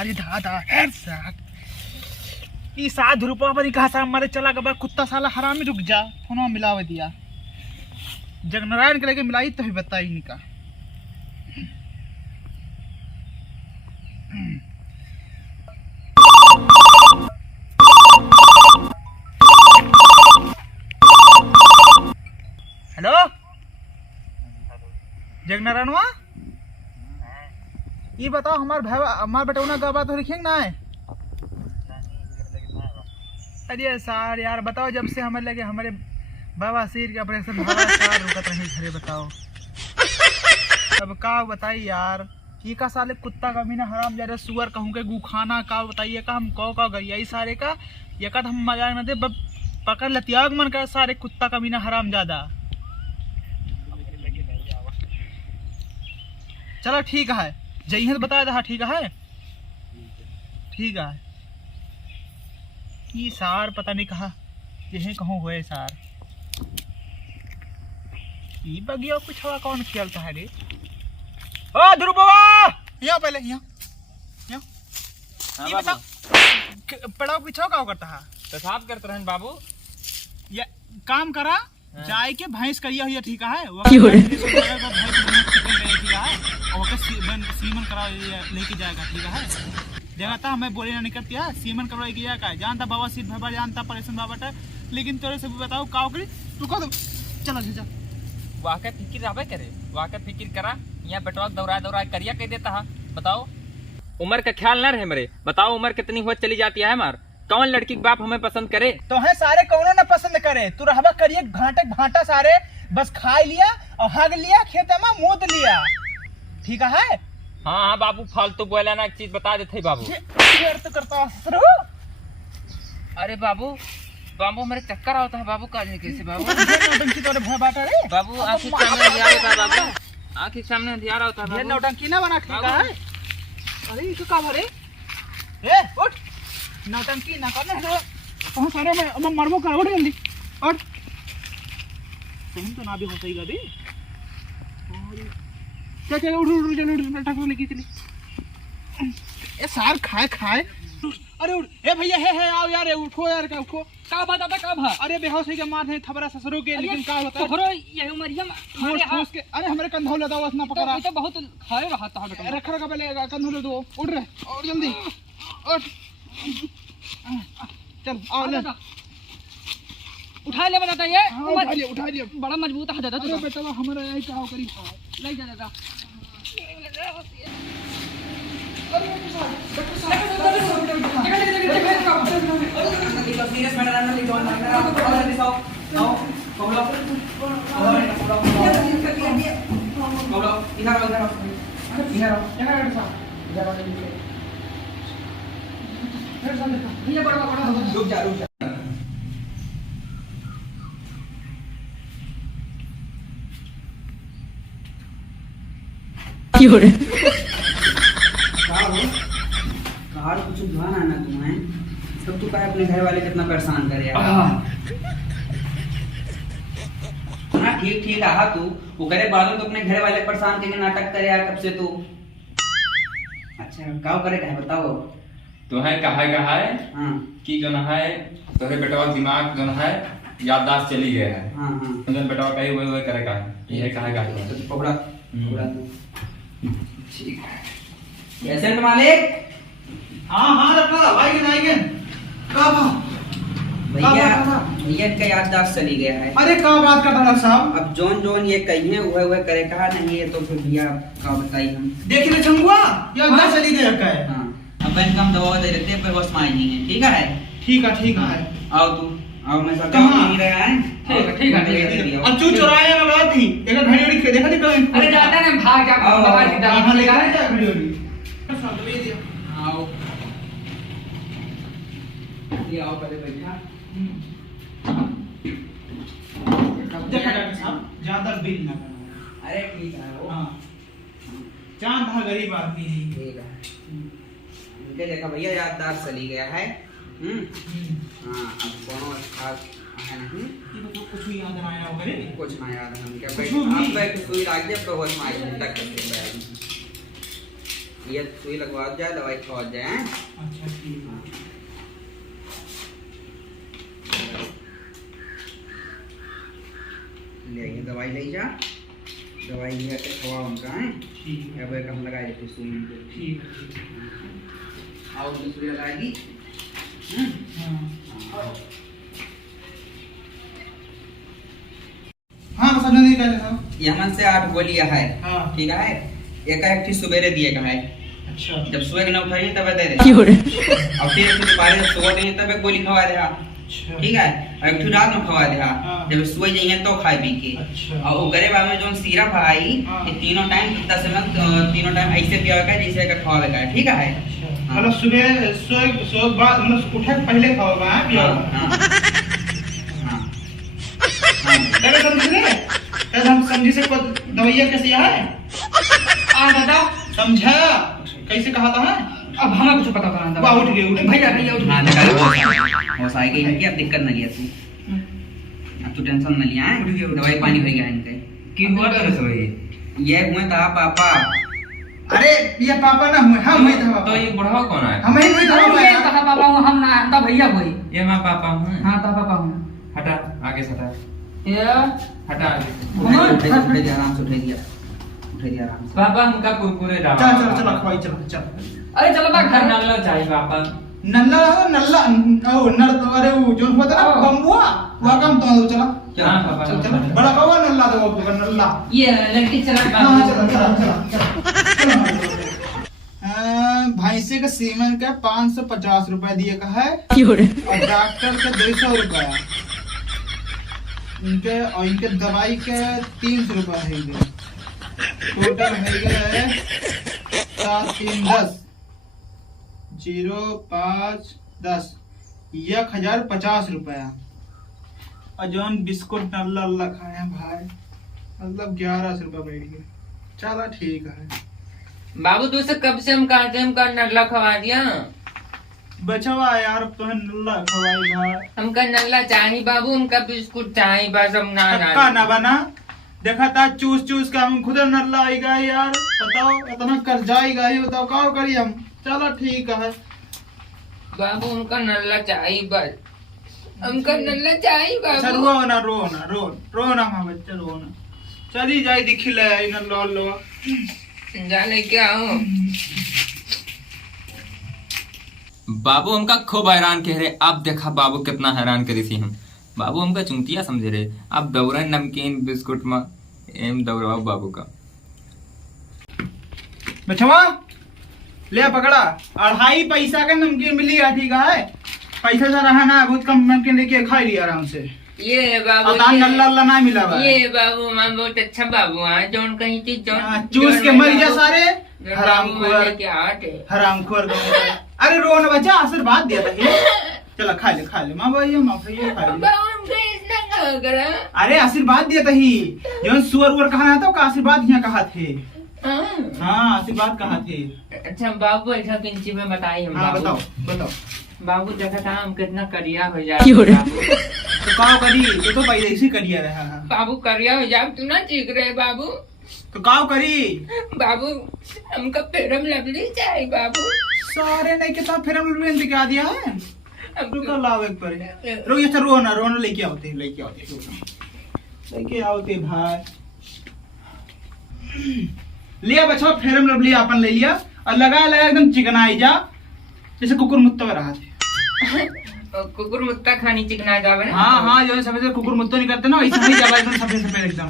सारी धाधा है साथ ये 7 रुपया पर कहा सा मारे चला गया कुत्ता साला हरामी रुक जा फोन मिलावे दिया जगनारायण के लेके मिलाई तो ही बताई नहीं का हेलो जगनारायण ये बताओ हमार बेटौना गवा तो लिखेंगे ना है अरे सर यार बताओ जब से हमें लगे हमारे बाबा सिर के ऑपरेशन रुकत रहे घरे बताओ अब का बताइए यार ये का साले कुत्ता का मीना हराम जा रहा सुअर कहूँ के गुखाना का बताइए का हम कौ का गई यही सारे का ये का हम मजा न दे पकड़ लतियाग मन कर सारे कुत्ता का मीना हराम ज्यादा चलो ठीक है जही बताया था ठीक है ठीक है ये सार पता नहीं कहा यही कहूँ हुए सार ये बगिया कुछ हवा कौन खेलता है रे ओ ध्रुव बाबा यहाँ पहले यहाँ ये बताओ पड़ा पीछा का करता है पेशाब करते रहन बाबू ये काम करा जाए के भैंस करिया हुई ठीक है सीमन करा लेके जाएगा ठीक है जगह हमें बोले ना निकलती है सीमन करवाई की जाएगा जानता बाबा सीध बाबा जानता परेशान बाबा लेकिन तेरे से बताओ का तू कह दो चलो जा वाकई फिक्र आवे करे वाकई फिक्र करा यहाँ बेटवा दौड़ा करिया कह देता है बताओ उम्र का ख्याल न रहे मेरे बताओ उम्र कितनी हो चली जाती है हमार कौन लड़की के बाप हमें पसंद करे तो है सारे कौनो ना पसंद करे तू रहबा करिए घाटा सारे बस खा लिया और हग लिया खेत में मोद लिया ठीक है हाँ बाबू फालतू बोला ना एक चीज बता देते बाबू तो करता अरे बाबू बाबू मेरे चक्कर आता है बाबू काजने कैसे बाबू बाबू आँखी सामने अंधियारा होता है बाबू आँखी सामने अंधियारा होता है नौटंकी ना बना ठीक है अरे ये का भरे ए उठ नौटंकी ना करना है बहुत सारे मैं मरबो कर उठ जल्दी और सही तो ना भी हो सही गाड़ी चल उठ चल टकरो लेके चली ए सार खाए अरे उठ ए भैया है आओ यार उठो यार का उठो का बात आता का भा अरे बेहोश है के मार है थबरा ससुरो के लेकिन का होता थोरो ये उमरिया ठोस के अरे हमरे कंधौ लदा वस ना पकड़ा तो बहुत खाए रहा था बेटा रख पहले कंधौ ले दो उठ रे और जल्दी उठ चल आओ ले उठा ले बताता ये उठा लिया बड़ा मजबूत है दादा अरे बेटा हमारा यही कहां करी ले जा दादा कुछ ध्यान आना तुम्हें तब तू कहे अपने घर वाले कितना परेशान करे ना ठीक आहा तू वो करे बादल तो अपने घर वाले परेशान करके नाटक करे यार कब से तू अच्छा क्या करे कहे बताओ तो है कहा है हाँ कि जो है तो है बेटा दिमाग जो है याददाश्त चली गया है हाँ मतलब बेटा कहीं वही करेगा ये कहा पकड़ा ठीक है कैसे मालिक हां रखा भाई के का भैया का याददाश्त चली गया है अरे का बात कर रहा साहब अब जोन ये कहिए हुए करे कहा नहीं है तो फिर भैया का बताइए हम देख ले छंगुआ याददाश्त चली गया का है हां अब हम दवा दे देते हैं बेहोश में नहीं है ठीक है आओ तू आओ मैं सब नहीं रहा है ठीक है अब तू चुराए में बात थी एक घड़ी घड़ी देखा नहीं कहीं अरे जाता ना भाग जा बाबा जी हां ले जा घड़ी घड़ी आओ ये आओ पहले बैठा देखा डॉक्टर साहब ज्यादा बिल ना करना अरे ठीक है वो हां चांद था गरीब आदमी है ठीक है उनके देखा भैया याददाश्त चली गया है हाँ अब कौन खास है नहीं ये तो कुछ याद ना आया होगा रे कुछ ना याद हम क्या भाई आप बैठ सुई राख दे तो होश में आई तक करते ये सुई लगवा जाए, दवाई खवा जाए हैं? अच्छा ठीक है। ले ये दवाई ले जा, दवाई ले के खवा उनका है। ठीक है। अब एक हम लगा देते सुई में। ठीक है ठीक है। आओ सुई लगाएगी। हाँ बस अभी निकाल लेना। यमन से 8 गोलियां है। हाँ। ठीक है, एक ठीक सुबेरे दिए का है। अच्छा। जब सुबह के ना उठाइए तब दे दे। क्यों रे? और फिर दोबारा सुबह नहीं तब एक गोली खवा दे। अच्छा। ठीक है, और एक रात में खवा दे। हाँ। जब सुबह जाइए तो खाए पी के। अच्छा। और वो गरीब में जो सिरप भाई हाँ। ये तीनों टाइम कितना समय तीनों टाइम ऐसे पियावे का जैसे का खवावे का है। ठीक है। अच्छा। मतलब सुबह सो बाद मतलब उठे के पहले खाओगा है पिया। हाँ, हाँ। हाँ। हाँ। अरे समझे? कल हम समझी से दवाइयाँ कैसे है? दादा समझा कैसे कहा था? अब हमें कुछ पता करना वाह, उठ गए भैया भैया उठ हाँ, गए। देखा हो साइकिल है क्या दिक्कत ना लिया तू। अब तू टेंशन न लिया है, दवाई पानी हो गया इनके। की हुआ तेरे से भाई? ये हुए था पापा। अरे ये पापा ना हुए, हम हुए था तो पापा। ये बुढ़वा कौन है? हम ही हुए था अरे पापा। ये कहा पापा हूँ, हम ना ता भैया हुई। ये मैं पापा हूँ। हाँ ता पापा हूँ। हटा आगे से हटा, ये हटा आगे से। उठे दिया आराम से, उठे दिया आराम से। पापा हमका कुरकुरे चल चल चल खवाई चल चल। अरे चलो बा घर नल्ला चाहिए पापा। नल्ला नल्ला ओ नल अरे वो जो होता ना बम्बुआ वो काम तो चला। हाँ पापा चल चल बड़ा कौवा नल्ला दो नल्ला। ये लड़की चला हाँ चल चल चल चल। भैंसे का सीमन का 550 रुपए दिए का है क्यों रे? और डॉक्टर का 200 रुपया इनके और इनके दवाई के 300 रुपया है इनके। टोटल है 7 3 10 0 5 10 1050 रुपया। और जौन बिस्कुट नल्ला अल्लाह खाए भाई मतलब 1100 रुपया बैठ गए। चलो ठीक है। बाबू तू से कब से हम कहते हैं हमका नल्ला खवा दिया। बचवा यार तो नल्ला खवाई भाई। हमका नल्ला चाहिए बाबू, हमका बिस्कुट चाहिए बस। हम ना पक्का ना बना देखा था चूस चूस के हम खुद नल्ला आई गए यार। बताओ इतना कर जाएगा ही, बताओ क्या करिए हम। चलो ठीक है। बाबू हमका नल्ला चाहिए बस, हमका नल्ला चाहिए अच्छा बाबू। रो ना रो ना माँ बच्चा रो ना। चली जाए दिखी ले नल्ला लो। जा लेके आओ। बाबू हमका खूब हैरान कह रहे। आप देखा बाबू कितना हैरान करी थी हम। बाबू हमका चुंतिया समझे रहे। आप दौरा नमकीन बिस्कुट में एम दौड़ाओ बाबू का। बचवा ले पकड़ा 2.5 पैसा का नमकीन मिली ठीक है। पैसा से रहा ना बहुत कम नमकीन लेके खा लिया आराम से। ये बाबू अता नल्ला अल्लाह ना मिला बा। ये बाबू मैं बहुत अच्छा बाबू है। जौन कहीं चीज चूस के मर जा सारे हरामखोर क्या हरामखोर। अरे रो ना बच्चा आशीर्वाद दिया था। चला खा ले माँ भैया खा ले। अरे आशीर्वाद दिया था ही जो सुअर उर कहा था का आशीर्वाद यहाँ कहा थे। हाँ आशीर्वाद कहा थे। अच्छा बाबू ऐसा किंची में बताइए हम। हाँ बाबू बताओ बाबू देखा था हम कितना करिया हो जाए। क्यों रे? तो का करी तो पहले इसी करिया रहा। बाबू करिया हो जाए तू ना ठीक रहे बाबू। तो का करी बाबू हमका पेरम लवली चाहिए बाबू। सारे नहीं के साथ फिर हम लोग क्या दिया है। रुको लाओ एक पर रुक अच्छा रोना लेके आओते भाई। लिया बच्चा फिर हम लोग लिया अपन ले लिया और लगा एकदम चिकनाई जा जैसे कुकुर मुत्ता रहा थे। कुकुर मुत्ता खानी चिकना जावे ना। हाँ जो सफेद कुकुर मुत्ता नहीं करते ना वैसे ही जावा एकदम सफेद एकदम।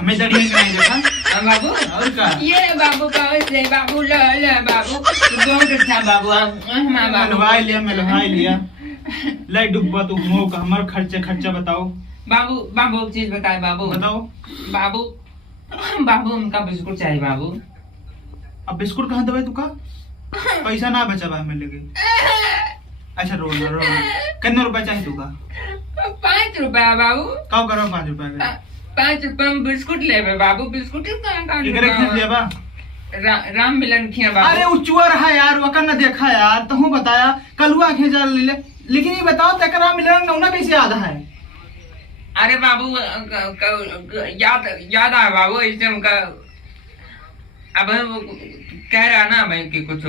हमें दड़ी नहीं देखा। हाँ बाबू और का ये बाबू ले बाबू ले बाबू बहुत अच्छा बाबू। हाँ बाबू मिलवाई लिया ले डुब्बा तू हो का हमारा खर्चा बताओ। बाबू एक चीज बताए बाबू। बताओ बाबू उनका बिस्कुट चाहिए बाबू। अब बिस्कुट कहाँ दबाई तू का पैसा ना बचा भाई मिल गई। अच्छा रोना कितना रुपया चाहिए तू का। 5 रुपया बाबू। कब करो 5 रुपया का 5 रुपया में बिस्कुट लेबे बाबू। बिस्कुट राम मिलन खिया बाबू। अरे उचुअर है यार वकन न देखा यार तो हूँ बताया कलुआ खेजा ले। लेकिन ये बताओ तकरा मिलन नौना कैसे याद है। अरे बाबू याद आया बाबू ऐसे उनका अब वो कह रहा ना भाई कि कुछ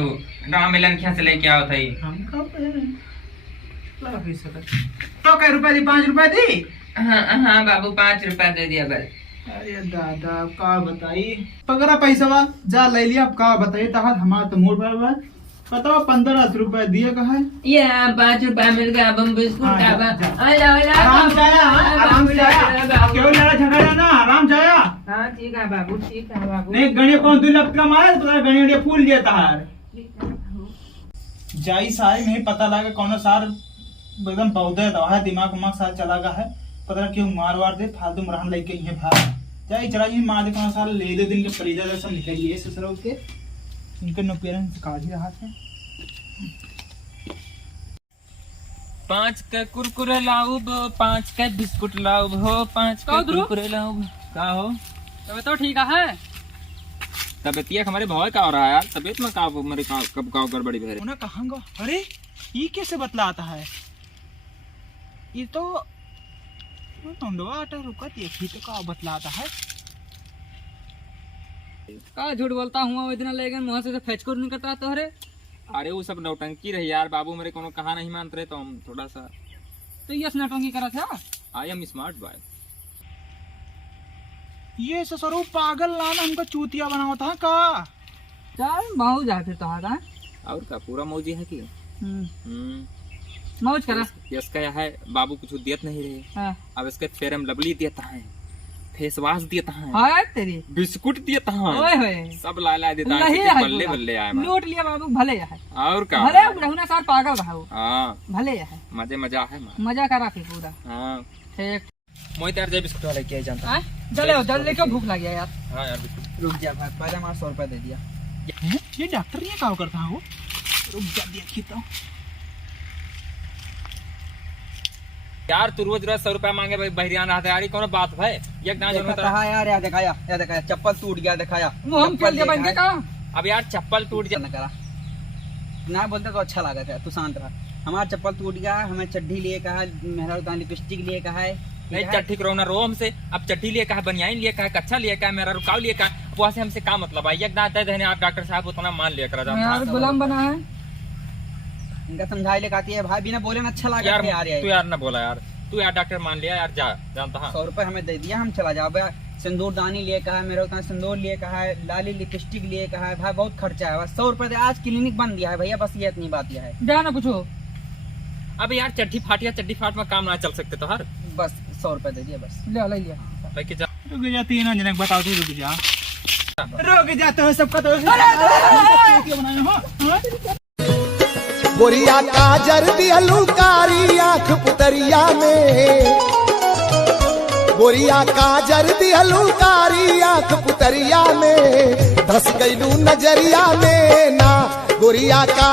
गाँव में लंकिया से लेके आओ थी। हम कब कह रहे हैं? लगा फीस कर। तो क्या रुपए दी? 5 रुपए दी? हाँ बाबू 5 रुपया दे दिया बस। अरे दादा का बताई पकड़ा पैसा वा जा ले लिया। अब का बताइए तहत हमारा तो मूड बराबर बताओ। 15 रुपए दिए कहा है? ये 5 रुपया मिल गया। अब हम बिस्कुट हाँ, का आराम से आया, आराम से आया। क्यों लड़ा झगड़ा ना? आराम से आया। हाँ ठीक है बाबू, ठीक है बाबू। नहीं गणे कौन 2 लाख का मार तो गणे फूल दिया तार जाई सारे नहीं पता लगा कौन सार एकदम पौधे दवा है दिमाग उमाग साथ चला गया है। पता क्यों मार वार दे फालतू मरहन लेके ये भाग जाई चला ये मार दे कौन साल ले दे दिन के परिजा सब निकलिए ससुर के इनके नो पेरेंट्स काट ही रहा था। 5 का कुरकुरे लाओ, 5 का बिस्कुट लाओ हो, 5 का कुरकुरे लाओ। का हो तबे तो ठीक है। तबियत हमारे बहुत का हो रहा है यार। तबियत में का मेरे का कब का गड़बड़ी भेरे उन्हें कहाँ गो? अरे ये कैसे बतलाता है? ये तो टंडवा आटा रुका देखी तो का बतलाता है। का झूठ बोलता हूँ इतना लेकिन मुँह से फेंच कर निकलता तोहरे। अरे वो सब नौटंकी रही यार। बाबू मेरे को कहा नहीं मानते रहे तो हम थोड़ा सा तो ये नटंकी करा था। I am smart boy. ये ससुर पागल लाना हमको चूतिया बनाओ था का? चल मौज आते तो है। और का पूरा मौजी है कि मौज करा। इसका है बाबू कुछ दियत नहीं रहे। हाँ। अब इसके फेरम लवली देता है, फेस वॉश देता है, हाय तेरी बिस्कुट देता है, ओए होए सब ला देता नहीं है। है बल्ले पूरा। बल्ले आए लूट लिया बाबू भले है। और का भले रहुना सार पागल रहा वो। हाँ भले है मजे मजा है मां। मजा करा फिर पूरा। हाँ ठीक मोहित यार जय बिस्कुट वाले क्या जानता है? चले जल लेके भूख लग गया यार। हाँ यार बिस्कुट रुक जा भाई, पहले हमारा 100 रुपया दे दिया। ये डॉक्टर ये काम करता है वो? रुक जा देखी तो। यार तू रोज 100 रुपया मांगे भाई बहरियाना है यार। कौन बात भाई? एक ना जो कहा यार, या दिखाया चप्पल टूट गया, दिखाया मुँह हम खेल दिया बन के का। अब यार चप्पल टूट जा करा ना बोलते तो अच्छा लगा था। तू शांत रहा। हमारा चप्पल टूट गया, हमें चड्ढी लिए कहा, मेहरा दुकान लिपस्टिक लिए कहा है। नहीं चट्टी करो ना रो हमसे। अब चट्टी लिए कहा, बनियान लिए कहा, कच्चा लिए कहा, मेरा रुकाव लिए कहा। वहाँ से हमसे क्या मतलब है? एक दांत है आप डॉक्टर साहब उतना मान लिया करा यार गुलाम बना है। इनका समझाई लेकर आती है भाई, बिना बोले ना अच्छा लगा यार। तू यार ना बोला यार, तू यार डॉक्टर मान लिया यार। जा जानता है 100 रुपए हमें दे दिया, हम चला जाओ। सिंदूर दानी लिए कहा है, मेरे उतना सिंदूर लिए कहा है, लाली लिपस्टिक लिए कहा है। भाई बहुत खर्चा है, बस 100 रुपए दे। आज क्लिनिक बंद दिया है भैया, बस ये इतनी बात यह है। जाना कुछ हो। अब यार चट्टी फाट में काम ना चल सकते तो हर बस 100 रुपए दे दिया बस। ले लिया लेके जा। रुक जा तीनों जने बताओ तो रुक जा। रुक जा तो सबका तो बनाए हो। गोरिया काजर दिहलू कारी आँख पुतरिया में, गोरिया काजर दिहलू कारी आँख पुतरिया में, धस गईलू नजरिया में ना गोरिया का।